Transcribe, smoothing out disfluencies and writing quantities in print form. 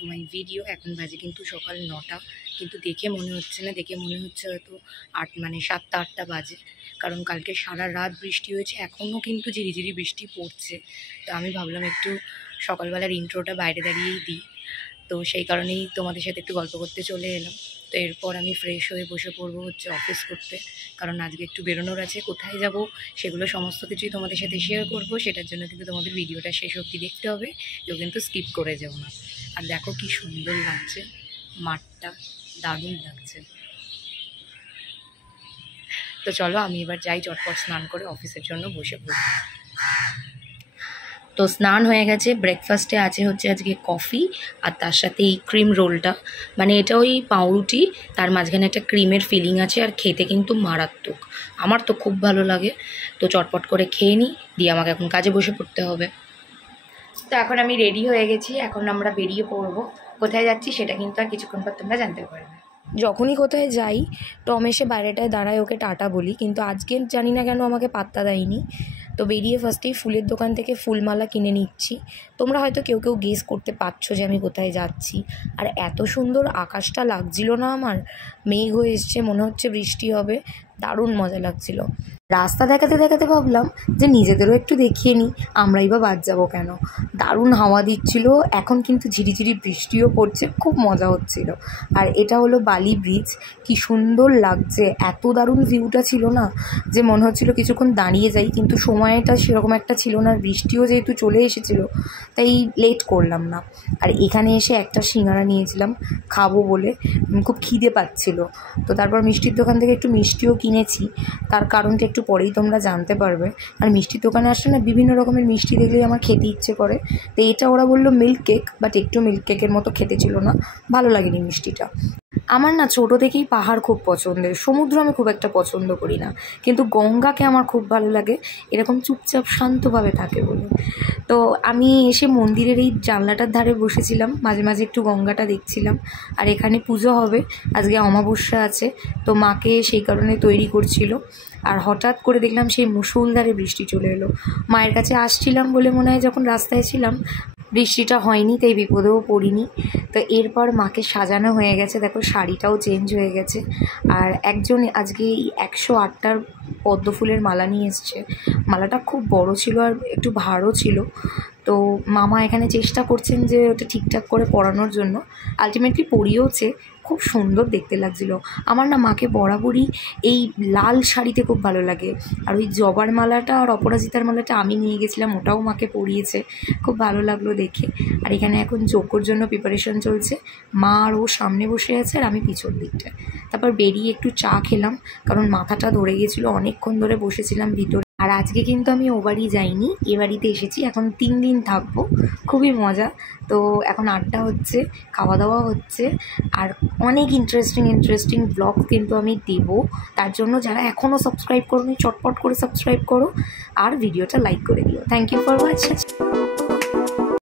To my video. এখন বাজে কিন্তু সকাল 9টা, কিন্তু দেখে মনে হচ্ছে না, দেখে মনে হচ্ছে হয়তো 7টা 8টা বাজে, কারণ কালকে সারা রাত বৃষ্টি হয়েছে, এখনও কিন্তু ঝিরিঝিরি বৃষ্টি পড়ছে। তো আমি ভাবলাম একটু সকালবেলার ইন্ট্রোটা বাইরে দাঁড়িয়েই দিই, তো সেই কারণেই তোমাদের সাথে একটু গল্প করতে চলে এলাম। তো এরপর আমি ফ্রেশ হয়ে বসে পড়বো হচ্ছে অফিস করতে, কারণ আজকে একটু বেরোনোর আছে। কোথায় যাব সেগুলো সমস্ত কিছুই তোমাদের সাথে শেয়ার করব, সেটার জন্য কিন্তু তোমাদের ভিডিওটা শেষ অবধি দেখতে হবে, কেউ কিন্তু স্কিপ করে যাও না। আর দেখো কি সুন্দর লাগছে মাঠটা, দারুণ লাগছে। তো চলো আমি এবার যাই, চটপট স্নান করে অফিসের জন্য বসে পড়ি। তো স্নান হয়ে গেছে, ব্রেকফাস্টে আছে হচ্ছে আজকে কফি আর তার সাথে এই ক্রিম রোলটা, মানে এটা ওই পাউরুটি, তার মাঝখানে একটা ক্রিমের ফিলিং আছে, আর খেতে কিন্তু মারাত্মক, আমার তো খুব ভালো লাগে। তো চটপট করে খেয়ে নিই, দিয়ে আমাকে এখন কাজে বসে পড়তে হবে। তো এখন আমি রেডি হয়ে গেছি, এখন আমরা বেরিয়ে পড়বো। কোথায় যাচ্ছি সেটা কিন্তু আর কিছুক্ষণ পর তোমরা জানতে পারবে। যখনই কোথায় যাই টম এসে বাইরেটায় দাঁড়ায়, ওকে টাটা বলি, কিন্তু আজকে জানি না কেন আমাকে পাত্তা দেয়নি। তো বেরিয়ে ফার্স্টেই ফুলের দোকান থেকে ফুলমালা কিনে নিচ্ছি। তোমরা হয়তো কেউ কেউ গেস করতে পারছো যে আমি কোথায় যাচ্ছি। আর এত সুন্দর আকাশটা লাগছিল না আমার, মেঘ হয়ে এসছে, মনে হচ্ছে বৃষ্টি হবে, দারুণ মজা লাগছিল। রাস্তা দেখাতে দেখাতে ভাবলাম যে নিজেদেরও একটু দেখিয়ে নিই, আমরাই বা বাদ যাবো কেন। দারুণ হাওয়া দিচ্ছিল, এখন কিন্তু ঝিরিঝিরি বৃষ্টিও পড়ছে, খুব মজা হচ্ছিল। আর এটা হলো বালি ব্রিজ, কি সুন্দর লাগছে, এত দারুণ ভিউটা ছিল না যে মনে হচ্ছিল কিছুক্ষণ দাঁড়িয়ে যাই, কিন্তু সময়টা সেরকম একটা ছিল না, আর বৃষ্টিও যেহেতু চলে এসেছিলো তাই লেট করলাম না। আর এখানে এসে একটা সিঙ্গারা নিয়েছিলাম খাবো বলে, খুব খিদে পাচ্ছিল। তো তারপর মিষ্টির দোকান থেকে একটু মিষ্টিও কিনেছি, তার কারণটা একটু পরেই তোমরা জানতে পারবে। আর মিষ্টির দোকানে আসলে না বিভিন্ন রকমের মিষ্টি দেখলেই আমার খেতে ইচ্ছে করে। তো এটা ওরা বললো মিল্ক কেক, বাট একটু মিল্ক কেকের মতো খেতে ছিল না, ভালো লাগেনি মিষ্টিটা। আমার না ছোটো থেকেই পাহাড় খুব পছন্দের, সমুদ্র আমি খুব একটা পছন্দ করি না, কিন্তু গঙ্গাকে আমার খুব ভালো লাগে, এরকম চুপচাপ শান্তভাবে থাকে বলে। তো আমি এসে মন্দিরের এই জানলাটার ধারে বসেছিলাম, মাঝে মাঝে একটু গঙ্গাটা দেখছিলাম। আর এখানে পুজো হবে, আজকে অমাবস্যা আছে, তো মাকে সেই কারণে তৈরি করছিল। আর হঠাৎ করে দেখলাম সেই মুষলধারে বৃষ্টি চলে এলো। মায়ের কাছে আসছিলাম বলে মনে হয় যখন রাস্তায় ছিলাম বৃষ্টিটা হয়নি, তাই বিপদেও পড়িনি। তো এরপর মাকে সাজানো হয়ে গেছে, দেখো শাড়িটাও চেঞ্জ হয়ে গেছে। আর একজন আজকে 108টার পদ্ম ফুলের মালা নিয়ে এসছে, মালাটা খুব বড় ছিল আর একটু ভারও ছিল। তো মামা এখানে চেষ্টা করছেন যে ওটা ঠিকঠাক করে পরানোর জন্য, আলটিমেটলি পরিয়েওছে, খুব সুন্দর দেখতে লাগছিল। আমার না মাকে বরাবরই এই লাল শাড়িতে খুব ভালো লাগে, আর ওই জবার মালাটা আর অপরাজিতার মালাটা আমি নিয়ে গেছিলাম, ওটাও মাকে পরিয়েছে, খুব ভালো লাগলো দেখে। আর এখানে এখন যজ্ঞর জন্য প্রিপারেশন চলছে, মা আর ও সামনে বসে আছে আর আমি পিছন দিকটায়। তারপর বেরিয়ে একটু চা খেলাম, কারণ মাথাটা ধরে গেছিলো, অনেকক্ষণ ধরে বসেছিলাম ভিতরে। আর আজকে কিন্তু আমি ও বাড়ি যাইনি, এ বাড়িতে এসেছি, এখন 3 দিন থাকবো, খুবই মজা। তো এখন আড্ডা হচ্ছে, খাওয়া দাওয়া হচ্ছে, আর অনেক ইন্টারেস্টিং ব্লগ কিন্তু আমি দেবো। তার জন্য যারা এখনও সাবস্ক্রাইব করোনি চটপট করে সাবস্ক্রাইব করো, আর ভিডিওটা লাইক করে দিও। Thank you for watching.